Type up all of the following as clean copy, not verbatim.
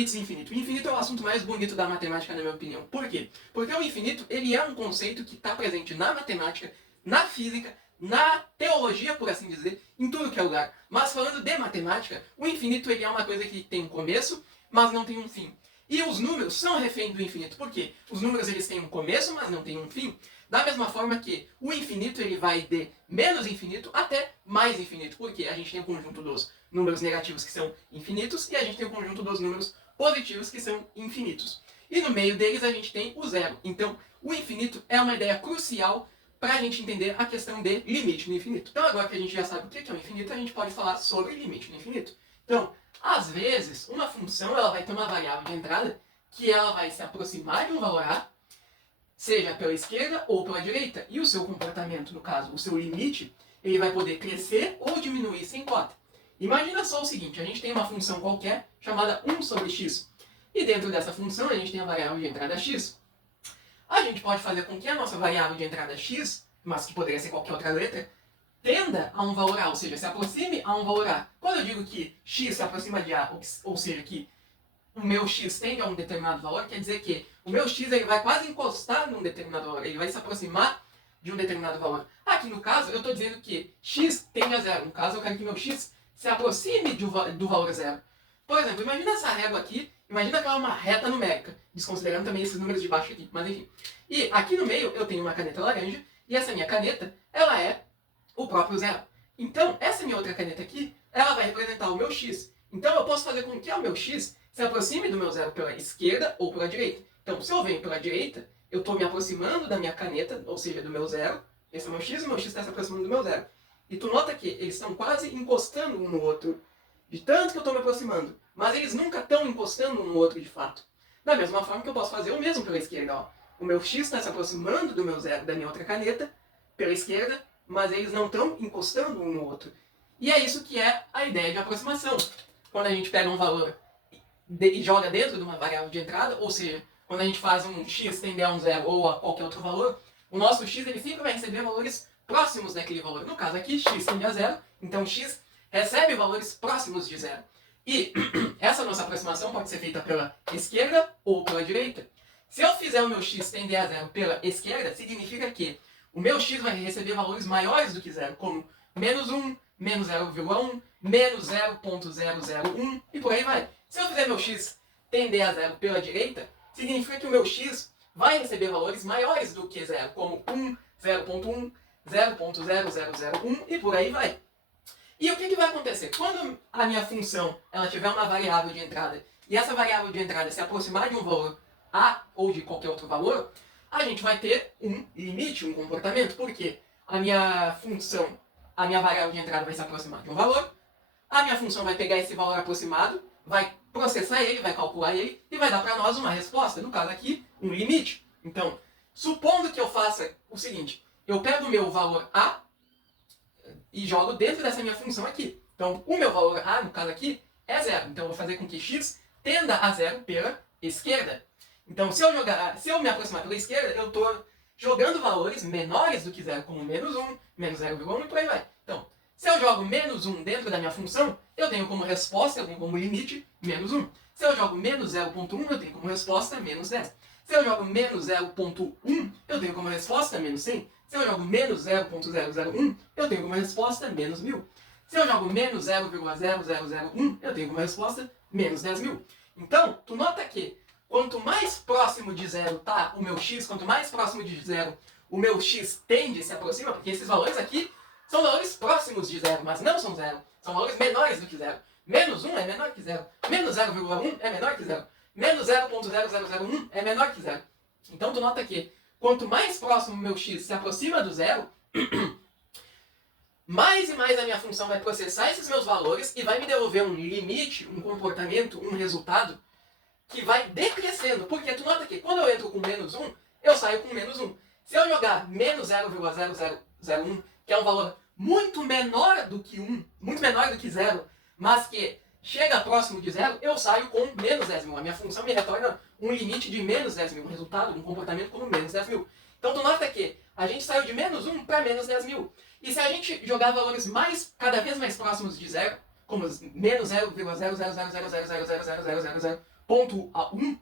limites e infinito. O infinito é o assunto mais bonito da matemática, na minha opinião. Por quê? Porque o infinito, ele é um conceito que está presente na matemática, na física, na teologia, por assim dizer, em tudo que é lugar. Mas falando de matemática, o infinito ele é uma coisa que tem um começo, mas não tem um fim. E os números são refém do infinito. Por quê? Os números eles têm um começo, mas não têm um fim. Da mesma forma que o infinito ele vai de menos infinito até mais infinito. Porque a gente tem o conjunto dos números negativos que são infinitos e a gente tem o conjunto dos números positivos que são infinitos. E no meio deles a gente tem o zero. Então, o infinito é uma ideia crucial para a gente entender a questão de limite no infinito. Então, agora que a gente já sabe o que é o infinito, a gente pode falar sobre limite no infinito. Então, às vezes, uma função ela vai ter uma variável de entrada que ela vai se aproximar de um valor A, seja pela esquerda ou pela direita. E o seu comportamento, no caso, o seu limite, ele vai poder crescer ou diminuir sem cota. Imagina só o seguinte, a gente tem uma função qualquer chamada 1 sobre x. E dentro dessa função a gente tem a variável de entrada x. A gente pode fazer com que a nossa variável de entrada x, mas que poderia ser qualquer outra letra, tenda a um valor A, ou seja, se aproxime a um valor A. Quando eu digo que x se aproxima de A, ou seja, que o meu x tende a um determinado valor, quer dizer que o meu x ele vai quase encostar num determinado valor, ele vai se aproximar de um determinado valor. Aqui no caso, eu estou dizendo que x tende a zero. No caso, eu quero que meu x se aproxime do valor zero. Por exemplo, imagina essa régua aqui, imagina que ela é uma reta numérica, desconsiderando também esses números de baixo aqui, mas enfim. E aqui no meio eu tenho uma caneta laranja, e essa minha caneta, ela é o próprio zero. Então, essa minha outra caneta aqui, ela vai representar o meu x. Então, eu posso fazer com que o meu x se aproxime do meu zero pela esquerda ou pela direita. Então, se eu venho pela direita, eu estou me aproximando da minha caneta, ou seja, do meu zero. Esse é o meu x está se aproximando do meu zero. E tu nota que eles estão quase encostando um no outro, de tanto que eu estou me aproximando. Mas eles nunca estão encostando um no outro de fato. Da mesma forma que eu posso fazer o mesmo pela esquerda. Ó. O meu x está se aproximando do meu zero, da minha outra caneta, pela esquerda, mas eles não estão encostando um no outro. E é isso que é a ideia de aproximação. Quando a gente pega um valor e joga dentro de uma variável de entrada, ou seja, quando a gente faz um x tender a um zero ou a qualquer outro valor, o nosso x ele sempre vai receber valores próximos daquele valor. No caso aqui, x tende a zero, então x recebe valores próximos de zero. E essa nossa aproximação pode ser feita pela esquerda ou pela direita. Se eu fizer o meu x tender a zero pela esquerda, significa que o meu x vai receber valores maiores do que zero, como menos 1, menos 0,1, menos 0,001 e por aí vai. Se eu fizer meu x tender a zero pela direita, significa que o meu x vai receber valores maiores do que zero, como 1, 0,1, 0,0001 e por aí vai. E o que vai acontecer? Quando a minha função ela tiver uma variável de entrada e essa variável de entrada se aproximar de um valor A ou de qualquer outro valor, a gente vai ter um limite, um comportamento, porque a minha função, a minha variável de entrada vai se aproximar de um valor, a minha função vai pegar esse valor aproximado, vai processar ele, vai calcular ele e vai dar para nós uma resposta, no caso aqui, um limite. Então, supondo que eu faça o seguinte, eu pego o meu valor A e jogo dentro dessa minha função aqui. Então, o meu valor A, no caso aqui, é zero. Então, eu vou fazer com que x tenda a zero pela esquerda. Então, se eu me aproximar pela esquerda, eu estou jogando valores menores do que zero, como menos 1, menos 0,1 e por aí vai. Então, se eu jogo menos 1 dentro da minha função, eu tenho como resposta, eu tenho como limite, menos 1. Se eu jogo menos 0,1, eu tenho como resposta, menos 10. Se eu jogo menos 0,1, eu tenho como resposta, menos 100. Se eu jogo menos 0,001, eu tenho como resposta, menos 1000. Se eu jogo menos 0,0001, eu tenho como resposta, menos 10.000. Então, tu nota que quanto mais próximo de zero tá o meu x, quanto mais próximo de zero o meu x tende, se aproxima, porque esses valores aqui são valores próximos de zero, mas não são zero. São valores menores do que zero. Menos 1 é menor que zero. Menos 0,1 é menor que zero. Menos 0,0001 é menor que zero. Então tu nota que quanto mais próximo o meu x se aproxima do zero, mais e mais a minha função vai processar esses meus valores e vai me devolver um limite, um comportamento, um resultado que vai decrescendo. Porque tu nota que quando eu entro com menos 1, eu saio com menos 1. Se eu jogar menos 0,0001, que é um valor muito menor do que 1, muito menor do que 0, mas que chega próximo de 0, eu saio com menos 10.000. A minha função me retorna um limite de menos 10.000, um resultado, um comportamento como menos 10.000. Então tu nota que a gente saiu de menos 1 para menos 10.000. E se a gente jogar valores cada vez mais próximos de 0, como menos 0,000000000 ponto 1,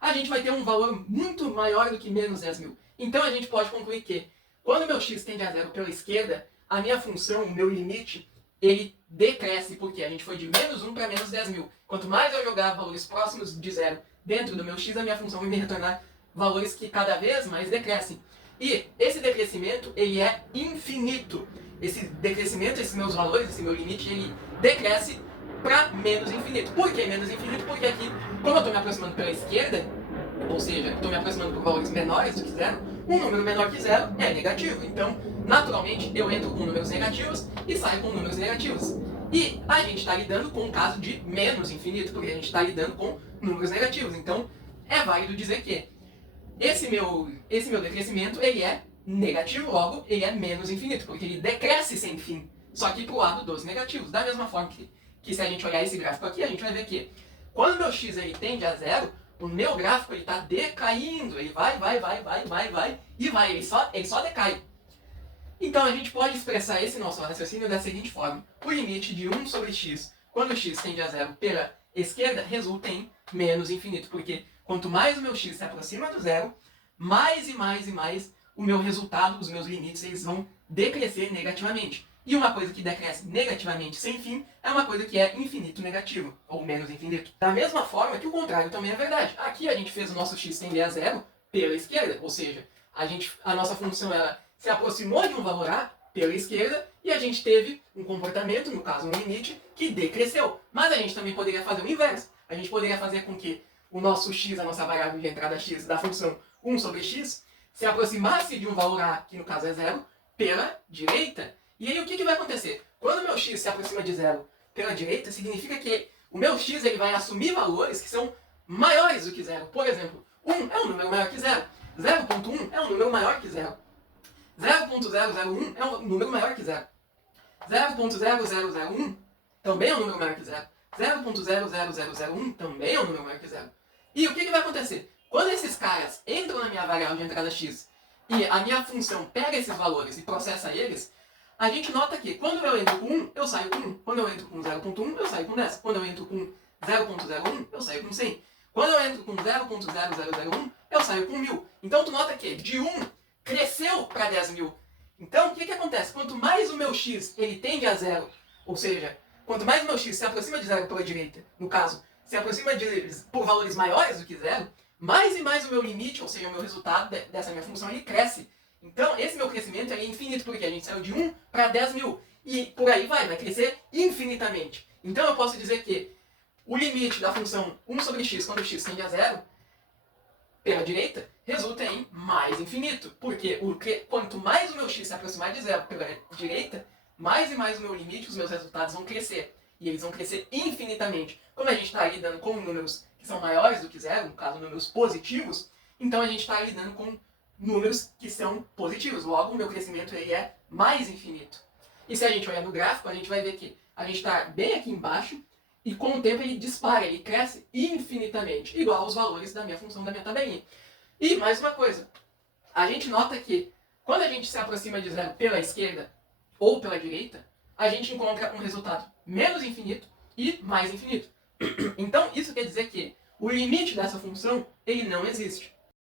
a gente vai ter um valor muito maior do que menos 10.000. Então a gente pode concluir que, quando meu x tende a zero pela esquerda, a minha função, o meu limite, ele decresce, porque a gente foi de menos 1 para menos 10.000. Quanto mais eu jogar valores próximos de zero dentro do meu x, a minha função vai me retornar valores que cada vez mais decrescem. E esse decrescimento, ele é infinito. Esse decrescimento, esses meus valores, esse meu limite, ele decresce para menos infinito. Por que menos infinito? Porque aqui, como eu estou me aproximando pela esquerda, ou seja, estou me aproximando por valores menores do que zero, um número menor que zero é negativo. Então, naturalmente, eu entro com números negativos e saio com números negativos. E a gente está lidando com um caso de menos infinito, porque a gente está lidando com números negativos. Então, é válido dizer que esse meu decrescimento, ele é negativo, logo, ele é menos infinito, porque ele decresce sem fim, só que para o lado dos negativos. Da mesma forma que se a gente olhar esse gráfico aqui, a gente vai ver que quando meu x ele tende a zero, o meu gráfico está decaindo, ele vai, e vai, ele só decai. Então a gente pode expressar esse nosso raciocínio da seguinte forma: o limite de 1 sobre x, quando x tende a zero pela esquerda, resulta em menos infinito, porque quanto mais o meu x se aproxima do zero, mais e mais o meu resultado, os meus limites, eles vão decrescer negativamente. E uma coisa que decresce negativamente sem fim é uma coisa que é infinito negativo, ou menos infinito. Da mesma forma que o contrário também é verdade. Aqui a gente fez o nosso x tender a zero pela esquerda, ou seja, a nossa função ela se aproximou de um valor a pela esquerda e a gente teve um comportamento, no caso um limite, que decresceu. Mas a gente também poderia fazer o inverso. A gente poderia fazer com que o nosso x, a nossa variável de entrada x da função 1 sobre x, se aproximasse de um valor a, que no caso é zero, pela direita. E aí o que vai acontecer? Quando o meu x se aproxima de zero pela direita, significa que o meu x ele vai assumir valores que são maiores do que zero. Por exemplo, 1 é um número maior que zero. 0.1 é um número maior que zero. 0.001 é um número maior que zero. 0.0001 também é um número maior que zero. 0.00001 também é um número maior que zero. E o que vai acontecer? Quando esses caras entram na minha variável de entrada x e a minha função pega esses valores e processa eles, a gente nota que quando eu entro com 1, eu saio com 1. Quando eu entro com 0.1, eu saio com 10. Quando eu entro com 0.01, eu saio com 100. Quando eu entro com 0.0001, eu saio com 1000. Então tu nota que de 1 cresceu para 10.000. Então o que acontece? Quanto mais o meu x ele tende a zero, ou seja, quanto mais o meu x se aproxima de zero pela direita, no caso, se aproxima por valores maiores do que zero, mais e mais o meu limite, ou seja, o meu resultado dessa minha função, ele cresce. Então, esse meu crescimento é infinito, porque a gente saiu de 1 para 10.000. E por aí vai crescer infinitamente. Então, eu posso dizer que o limite da função 1 sobre x, quando x tende a zero, pela direita, resulta em mais infinito. Porque quanto mais o meu x se aproximar de zero pela direita, mais e mais o meu limite, os meus resultados vão crescer. E eles vão crescer infinitamente. Como a gente está lidando com números que são maiores do que zero, no caso números positivos, então a gente está lidando com números que são positivos. Logo, o meu crescimento ele é mais infinito. E se a gente olhar no gráfico, a gente vai ver que a gente está bem aqui embaixo e com o tempo ele dispara, ele cresce infinitamente, igual aos valores da minha função, da minha tabelinha. E mais uma coisa, a gente nota que quando a gente se aproxima de zero pela esquerda ou pela direita, a gente encontra um resultado menos infinito e mais infinito. Então, isso quer dizer que o limite dessa função, ele não existe.